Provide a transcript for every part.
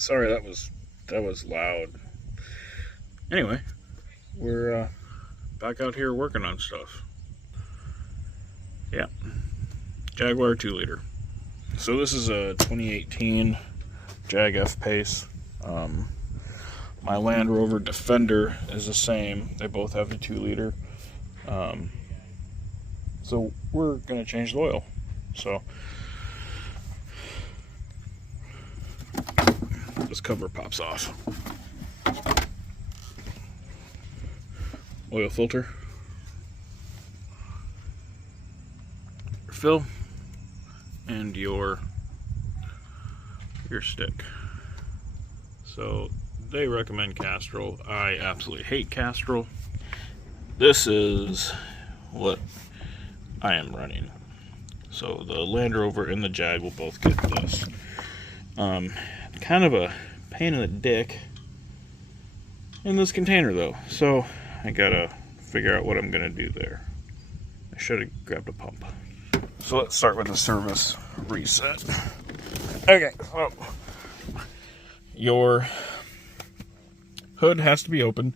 Sorry, that was loud. Anyway, we're back out here working on stuff. Yeah, Jaguar 2-liter. So this is a 2018 Jag F-Pace. My Land Rover Defender is the same. They both have the 2-liter. So we're gonna change the oil. So this cover pops off. Oil filter, fill, and your stick. So they recommend Castrol. I absolutely hate Castrol. This is what I am running. So the Land Rover and the Jag will both get this. Kind of a pain in the dick in this container though, so I gotta figure out what I'm gonna do there. I should have grabbed a pump. So let's start with the service reset. Okay, so your hood has to be open,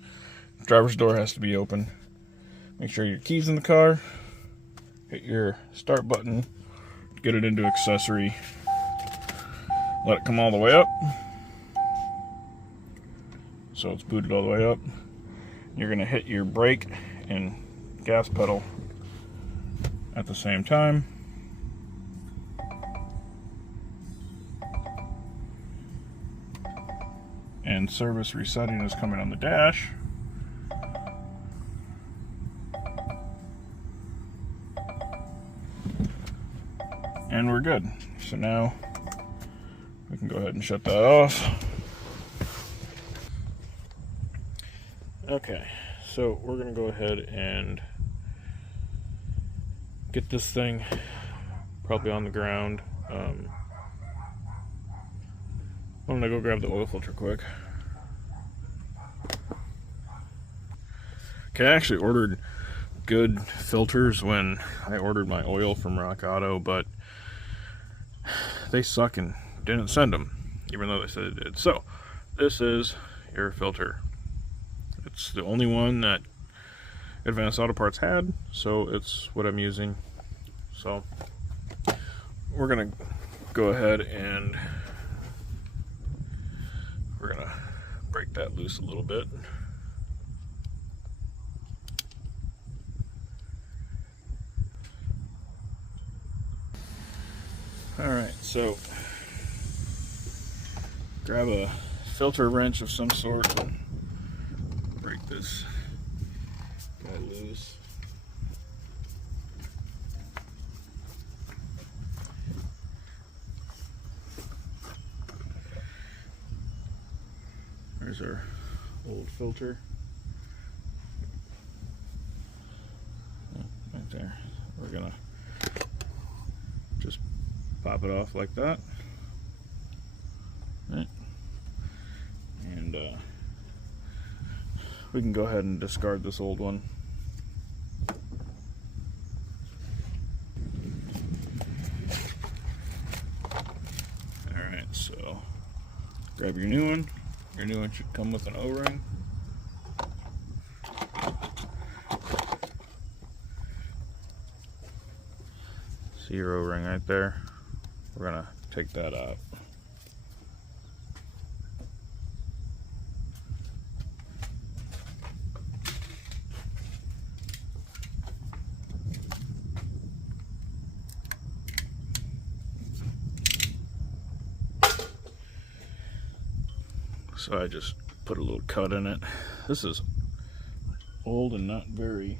driver's door has to be open. Make sure your keys in the car, hit your start button, get it into accessory, let it come all the way up. So it's booted all the way up. You're gonna hit your brake and gas pedal at the same time. And service resetting is coming on the dash. And we're good. So now we can go ahead and shut that off. Okay, so we're gonna go ahead and get this thing probably on the ground. I'm gonna go grab the oil filter quick. Okay, I actually ordered good filters when I ordered my oil from Rock Auto, but they suck and didn't send them, even though they said it did. So this is your filter. It's the only one that Advanced Auto Parts had, so it's what I'm using. So we're gonna go ahead and we're gonna break that loose a little bit. Alright, so grab a filter wrench of some sort and break this guy loose. There's our old filter. Right there. We're gonna just pop it off like that. Right. And we can go ahead and discard this old one. Alright, so grab your new one. Your new one should come with an O-ring. See your O-ring right there? We're gonna take that out. So I just put a little cut in it. This is old and not very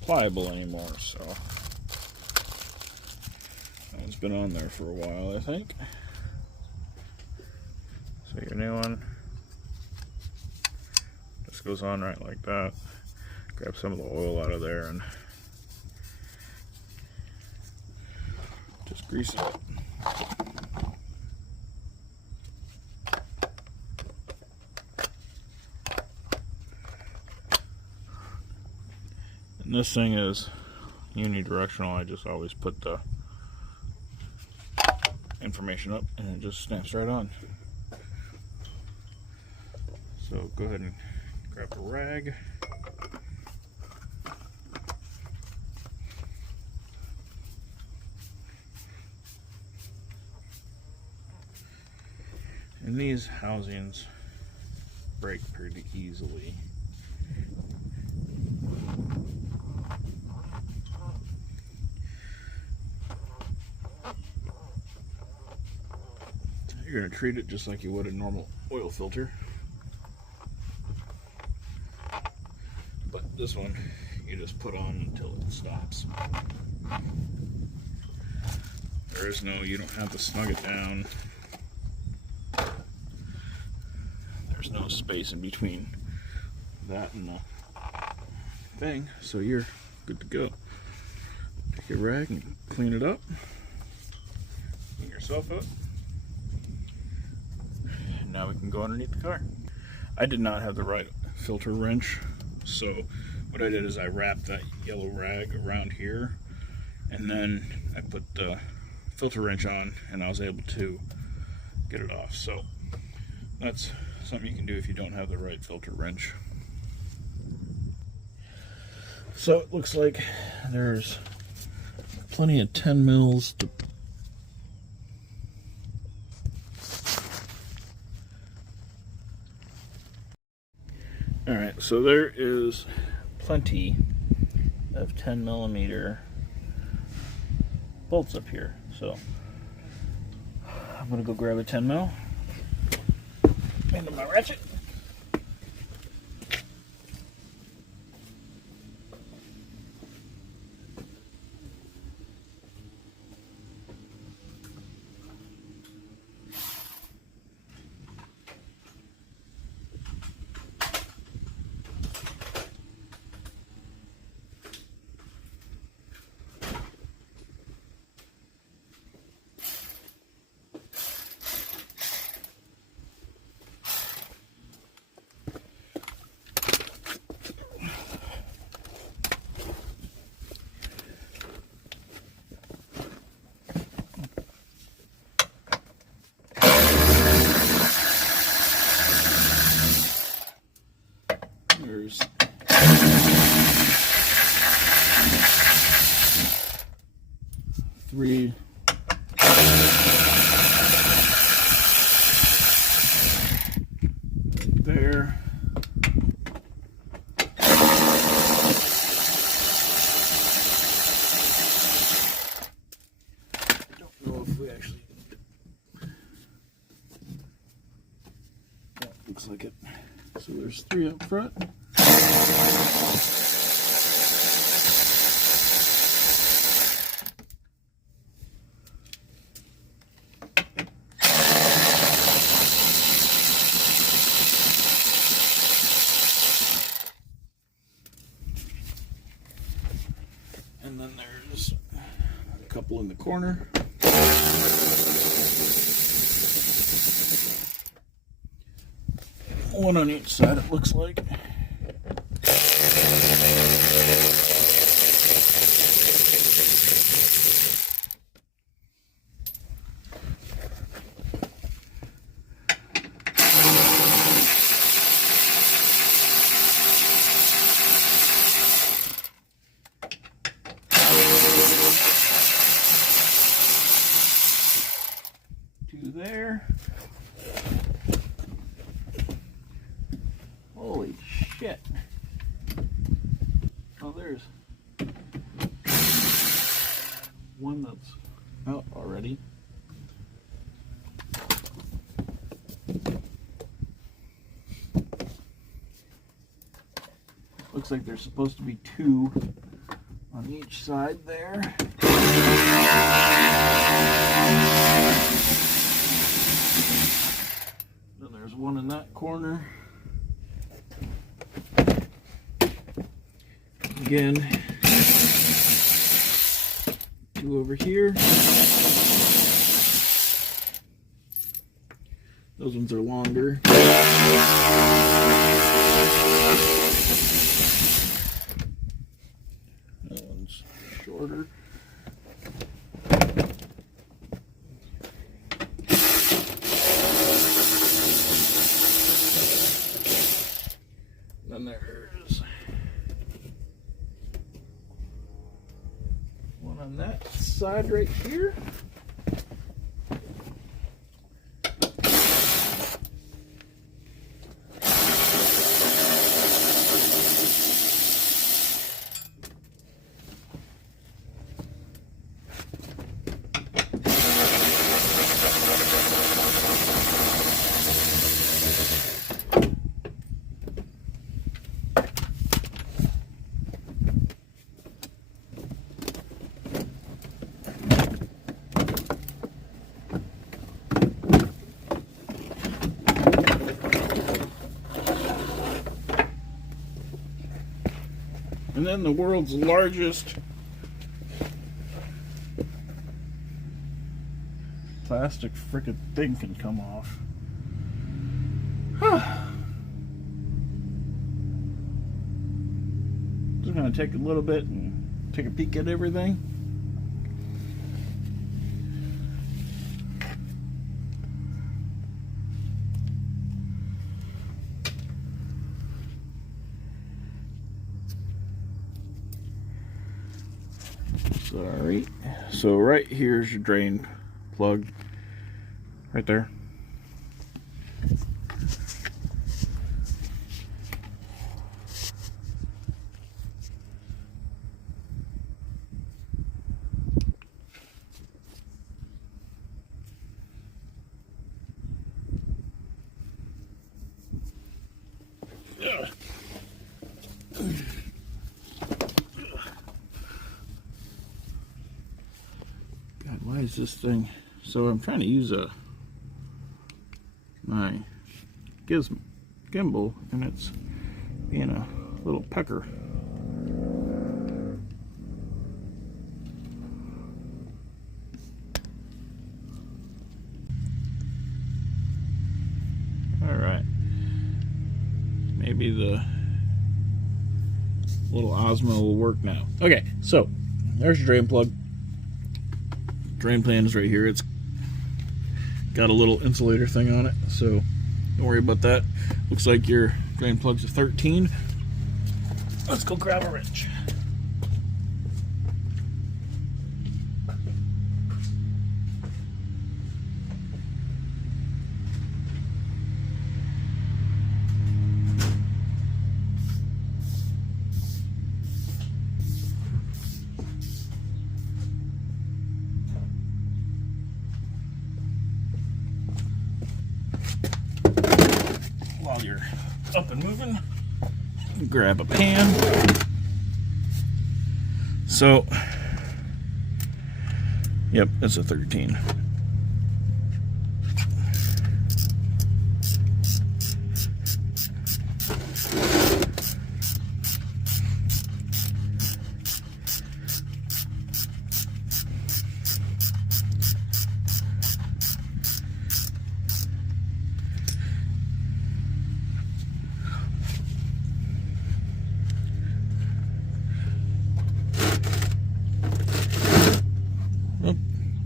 pliable anymore, so it's been on there for a while, I think. So your new one just goes on right like that. Grab some of the oil out of there and just grease it up. And this thing is unidirectional. I just always put the information up and it just snaps right on. So go ahead and grab a rag. And these housings break pretty easily. You're going to treat it just like you would a normal oil filter. But this one, you just put on until it stops. There is no, you don't have to snug it down. There's no space in between that and the thing, so you're good to go. Take your rag and clean it up. Clean yourself up. And now we can go underneath the car. I did not have the right filter wrench, so what I did is I wrapped that yellow rag around here, and then I put the filter wrench on, and I was able to get it off. So that's something you can do if you don't have the right filter wrench. So it looks like there's plenty of 10 mils to Alright, so there is plenty of 10 millimeter bolts up here. So I'm gonna go grab a 10 mil into my ratchet. There's three there. I don't know if we actually. Yeah, looks like it. So there's three up front. And then there's a couple in the corner. One on each side, it looks like. Two there. Holy shit. Oh, there's one that's out already. Looks like there's supposed to be two on each side there. Then there's one in that corner. Again, two over here. Those ones are longer. That one's shorter. There's one on that side right here. And then the world's largest plastic frickin' thing can come off. Just gonna take a little bit and take a peek at everything. Sorry. So right here's your drain plug. Right there. God, why is this thing? So I'm trying to use my gimbal, and it's being a little pecker. All right, maybe the little Osmo will work now. Okay, so there's your drain plug. Drain pan is right here. It's got a little insulator thing on it, so don't worry about that. Looks like your drain plug's a 13. Let's go grab a wrench. While you're up and moving, grab a pan. So, yep, it's a 13.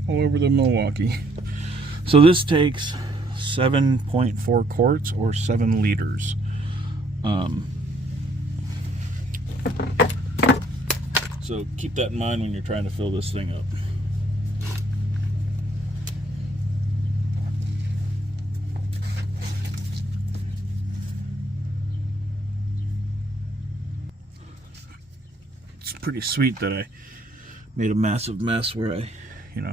All over the Milwaukee. So this takes 7.4 quarts or 7 liters. So keep that in mind when you're trying to fill this thing up. It's pretty sweet that I made a massive mess where I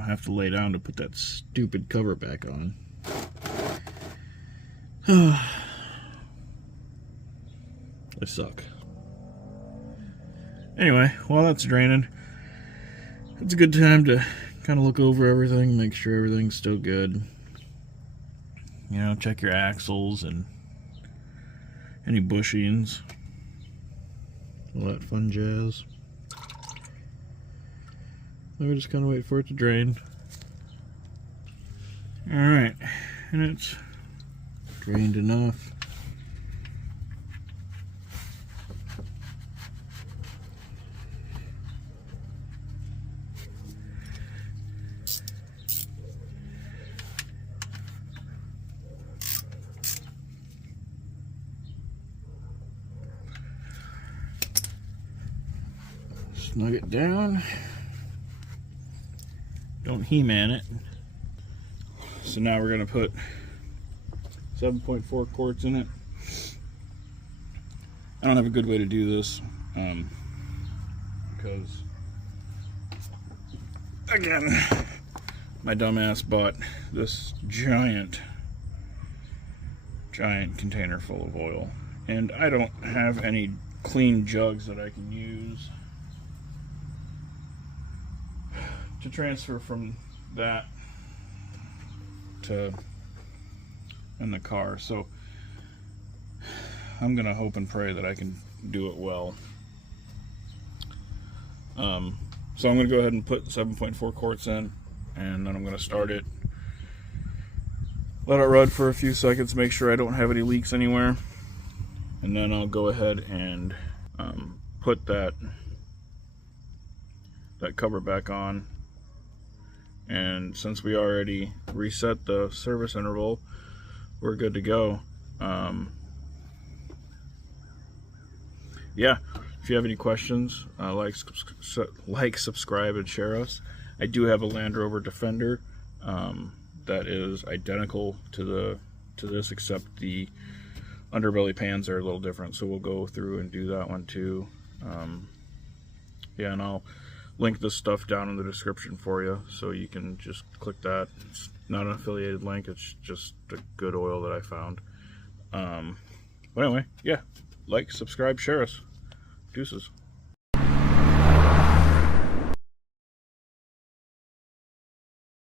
have to lay down to put that stupid cover back on. I suck. Anyway, while that's draining, it's a good time to kind of look over everything, make sure everything's still good. Check your axles and any bushings, all that fun jazz. Then we just kind of wait for it to drain. Alright, and it's drained enough. snug it down. Don't He-Man it. So now we're going to put 7.4 quarts in it. I don't have a good way to do this because, again, my dumbass bought this giant container full of oil, and I don't have any clean jugs that I can use to transfer from that to in the car. So I'm gonna hope and pray that I can do it well. So I'm gonna go ahead and put 7.4 quarts in, and then I'm gonna start it, let it run for a few seconds, make sure I don't have any leaks anywhere, and then I'll go ahead and put that cover back on. And since we already reset the service interval, we're good to go. Yeah, if you have any questions, like, subscribe, and share us. I do have a Land Rover Defender that is identical to this, except the underbelly pans are a little different, so we'll go through and do that one too. Yeah, and I'll link this stuff down in the description for you, so you can just click that. It's not an affiliated link, it's just a good oil that I found. But anyway, yeah, like, subscribe, share us. Deuces.